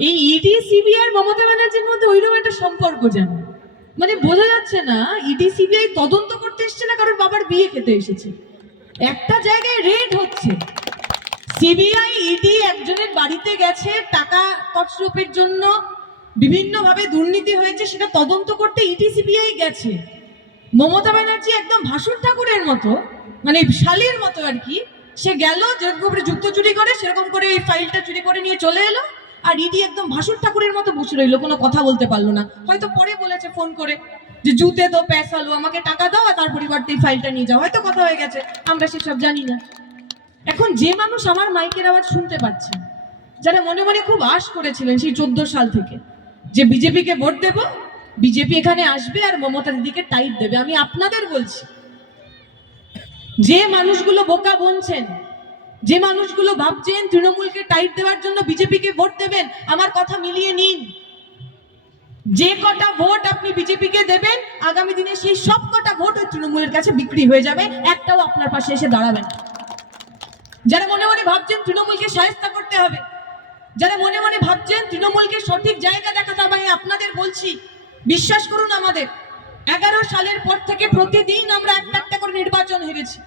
এই ED CBI Mamata ব্যানার্জির মধ্যে ওইরকম একটা সম্পর্ক যেন। মানে বোঝা যাচ্ছে না ইডি সিবিআই তদন্ত করতে এসছে না কারোর বাবার বিয়ে খেতে এসেছে। একটা জায়গায় রেড হচ্ছে। সিবিআই ইডি একজনের বাড়িতে গেছে, টাকা তছরূপের জন্য বিভিন্নভাবে দুর্নীতি হয়েছে, সেটা তদন্ত করতে ইডি সিবিআই গেছে। মমতা ব্যানার্জি একদম ভাসুর ঠাকুরের মতো মানে শালির মতো আর কি। সে গেল যেরকম করে জুতো চুরি করে, সেরকম করে এই ফাইলটা চুরি করে নিয়ে চলে এলো। আর ইডি একদম ভাসুর ঠাকুরের মতো বসে রইল, কোনো কথা বলতে পারল না। হয়তো পরে বলেছে ফোন করে যে, জুতে দো পয়সা লো, আমাকে টাকা দাও আর তার পরিবর্তে এই ফাইলটা নিয়ে যাও। হয়তো কথা হয়ে গেছে, আমরা সেসব জানি না। এখন যে মানুষ আমার মাইকের আওয়াজ শুনতে পাচ্ছে, যারা মনে মনে খুব আশ করেছিলেন সেই চোদ্দ সাল থেকে, যে বিজেপিকে ভোট দেব, বিজেপি এখানে আসবে আর মমতা দিদিকে টাইট দেবে। আমি আপনাদের বলছি, যে মানুষগুলো বোকা বনছেন যে মানুষগুলো ভাবছেন তৃণমূলকে টাইট দেওয়ার জন্য বিজেপিকে ভোট দেবেন, আমার কথা মিলিয়ে নিন। যে কটা ভোট আপনি বিজেপিকে দেবেন, আগামী দিনে সেই সব কটা ভোট ওই তৃণমূলের কাছে বিক্রি হয়ে যাবে, একটাও আপনার পাশে এসে দাঁড়াবে না। যারা মনে মনে ভাবছেন তৃণমূলকে সাহেস্তা করতে হবে, যারা মনে মনে ভাবছেন তৃণমূলকে সঠিক জায়গা দেখাতে হবে আপনাদের বলছি, বিশ্বাস করুন আমাদের, এগারো সালের পর থেকে প্রতিদিন আমরা একটা একটা করে নির্বাচন হেরেছি।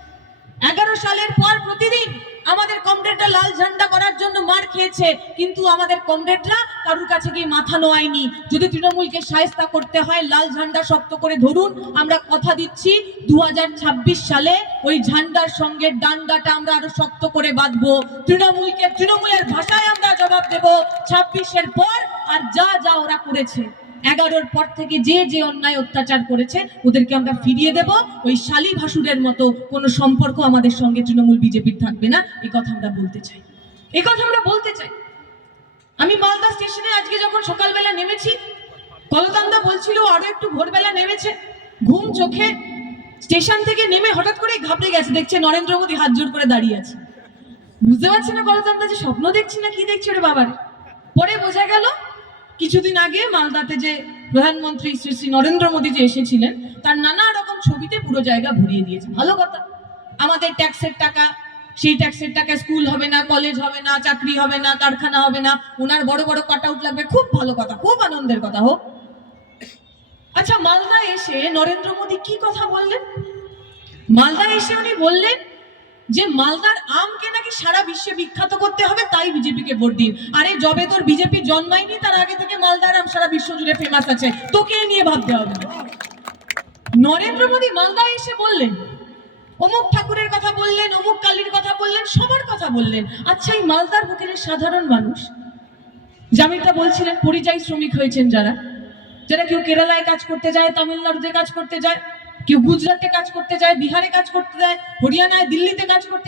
এগারো সালের পর প্রতিদিন আমাদের কমরেডরা লাল ঝান্ডা করার জন্য মার খেয়েছে, কিন্তু আমাদের কমরেডরা কারুর কাছে গিয়ে মাথা নোয়ায়নি। যদি তৃণমূলকে সায়স্তা করতে হয়, লাল ঝান্ডা শক্ত করে ধরুন, আমরা কথা দিচ্ছি দু হাজার ছাব্বিশ সালে ওই ঝান্ডার সঙ্গে ডান্ডাটা আমরা আরও শক্ত করে বাঁধবো। তৃণমূলকে, তৃণমূলের ভাষায় আমরা জবাব দেব, ছাব্বিশের পর আর যা যা ওরা করেছে। এগারোর পর থেকে যে যে অন্যায় অত্যাচার করেছে, ওদেরকে আমরা ফিরিয়ে দেব। ওই শালী ভাসুরের মতো কোনো সম্পর্ক আমাদের সঙ্গে তৃণমূল বিজেপির থাকবে না। এ কথা আমরা বলতে চাই। এ কথা আমরা বলতে চাই। আমি মালদা স্টেশনে আজকে যখন সকালবেলা নেমেছি কলতান্দা বলছিল আরও একটু ভোরবেলা নেমেছে। ঘুম চোখে স্টেশন থেকে নেমে হঠাৎ করে ঘাবড়ে গেছে। দেখছে নরেন্দ্র মোদী হাত জোর করে দাঁড়িয়ে আছে। বুঝতে পারছি না কলতান্দা যে স্বপ্ন দেখছি না কি দেখছি ওরে বাবার। পরে বোঝা গেল কিছুদিন আগে মালদাতে যে প্রধানমন্ত্রী শ্রী শ্রী নরেন্দ্র মোদী যে এসেছিলেন, তার নানা রকম ছবিতে পুরো জায়গা ভরিয়ে দিয়েছে। ভালো কথা। আমাদের ট্যাক্সের টাকা, সেই ট্যাক্সের টাকা স্কুল হবে না, কলেজ হবে না, চাকরি হবে না, কারখানা হবে না, ওনার বড় বড় কাট আউট লাগবে। খুব ভালো কথা, খুব আনন্দের কথা হোক। আচ্ছা মালদা এসে নরেন্দ্র মোদী কি কথা বললেন? মালদা এসে উনি বললেন যে মালদার আমকে নাকি সারা বিশ্বে বিখ্যাত করতে হবে, তাই বিজেপিকে ভোট দিন। আরে যবে তোর বিজেপি জন্মায়নি, তার আগে থেকে মালদার আম সারা বিশ্ব জুড়ে ফেমাস আছে। তোকে নিয়ে ভাবতে হবে। নরেন্দ্র মোদী মালদায় এসে বললেন, অমুক ঠাকুরের কথা বললেন, অমুক কালীর কথা বললেন, সবার কথা বললেন। আচ্ছা এই মালদার বুকের সাধারণ মানুষ জামিনটা বলছিলেন, পরিযায়ী শ্রমিক হয়েছেন যারা। যারা কেউ কেরালায় কাজ করতে যায়, তামিলনাড়ুতে কাজ করতে যায় কেউ গুজরাটে কাজ করতে যায় বিহারে কাজ করতে যায় হরিয়ানায় দিল্লিতে কাজ করতে